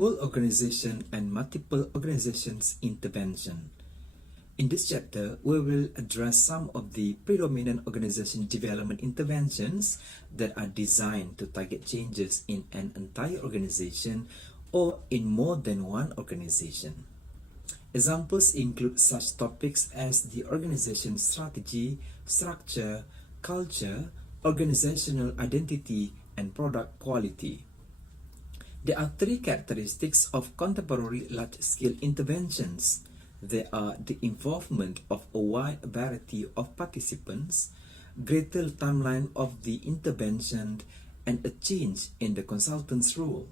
Whole organization and multiple organizations intervention. In this chapter, we will address some of the predominant organization development interventions that are designed to target changes in an entire organization or in more than one organization. Examples include such topics as the organization strategy, structure, culture, organizational identity, and product quality. There are three characteristics of contemporary large-scale interventions. They are the involvement of a wide variety of participants, greater timeline of the intervention, and a change in the consultant's role.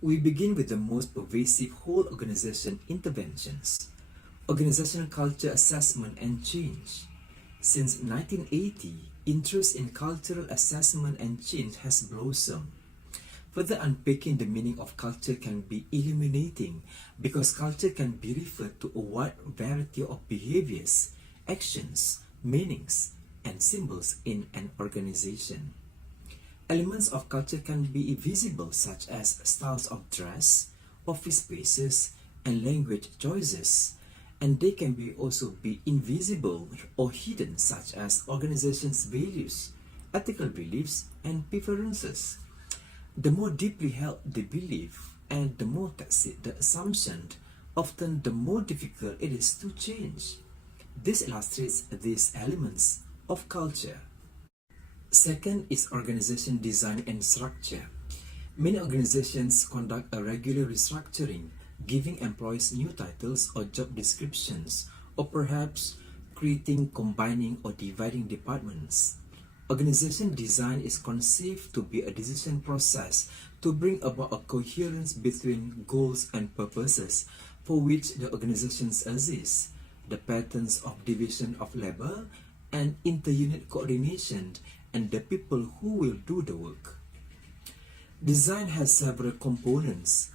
We begin with the most pervasive whole organization interventions. Organizational culture assessment and change. Since 1980, interest in cultural assessment and change has blossomed. Further unpacking the meaning of culture can be illuminating because culture can be referred to a wide variety of behaviors, actions, meanings, and symbols in an organization. Elements of culture can be visible such as styles of dress, office spaces, and language choices, and they can also be invisible or hidden such as organizations' values, ethical beliefs, and preferences. The more deeply held the belief and the more tacit the assumption, often the more difficult it is to change. This illustrates these elements of culture. Second is organization design and structure. Many organizations conduct a regular restructuring, giving employees new titles or job descriptions, or perhaps creating, combining, or dividing departments. Organization design is conceived to be a decision process to bring about a coherence between goals and purposes for which the organizations exist, the patterns of division of labor, and inter-unit coordination, and the people who will do the work. Design has several components,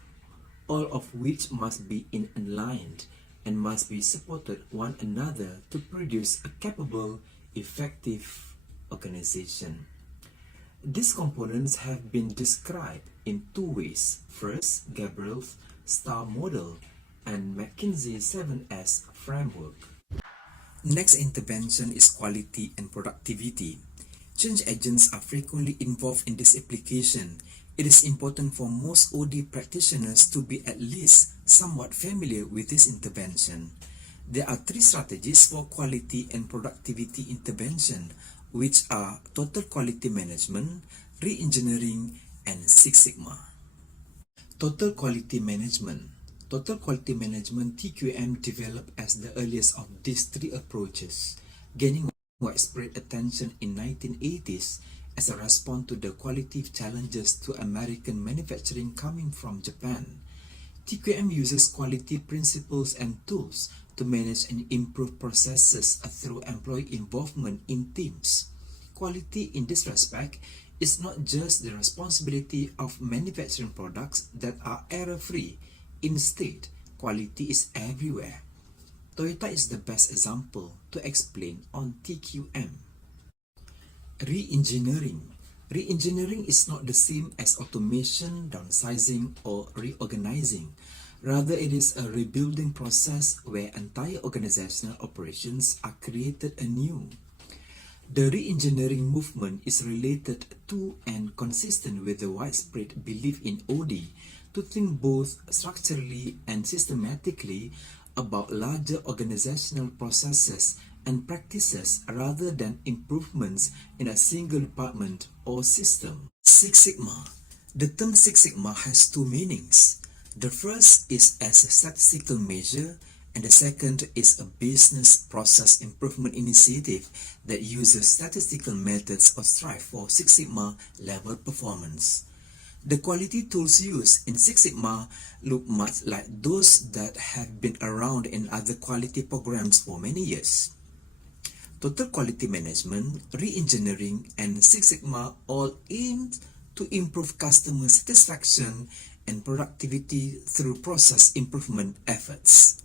all of which must be aligned and must be supported one another to produce a capable, effective organization. These components have been described in two ways. First, Gabriel's STAR model and McKinsey's 7S framework. Next intervention is quality and productivity. Change agents are frequently involved in this application. It is important for most OD practitioners to be at least somewhat familiar with this intervention. There are three strategies for quality and productivity intervention, which are total quality management, re-engineering, and Six Sigma. Total quality management. Total quality management TQM developed as the earliest of these three approaches, gaining widespread attention in 1980s as a response to the quality challenges to American manufacturing coming from Japan. TQM uses quality principles and tools to manage and improve processes through employee involvement in teams. Quality in this respect is not just the responsibility of manufacturing products that are error-free. Instead, quality is everywhere. Toyota is the best example to explain on TQM. Re-engineering. Re-engineering is not the same as automation, downsizing, or reorganizing. Rather, it is a rebuilding process where entire organizational operations are created anew. The re-engineering movement is related to and consistent with the widespread belief in OD to think both structurally and systematically about larger organizational processes and practices rather than improvements in a single department or system. Six Sigma. The term Six Sigma has two meanings. The first is as a statistical measure, and the second is a business process improvement initiative that uses statistical methods or strive for Six Sigma level performance. The quality tools used in Six Sigma look much like those that have been around in other quality programs for many years. Total quality management, re-engineering, and Six Sigma all aim to improve customer satisfaction and productivity through process improvement efforts.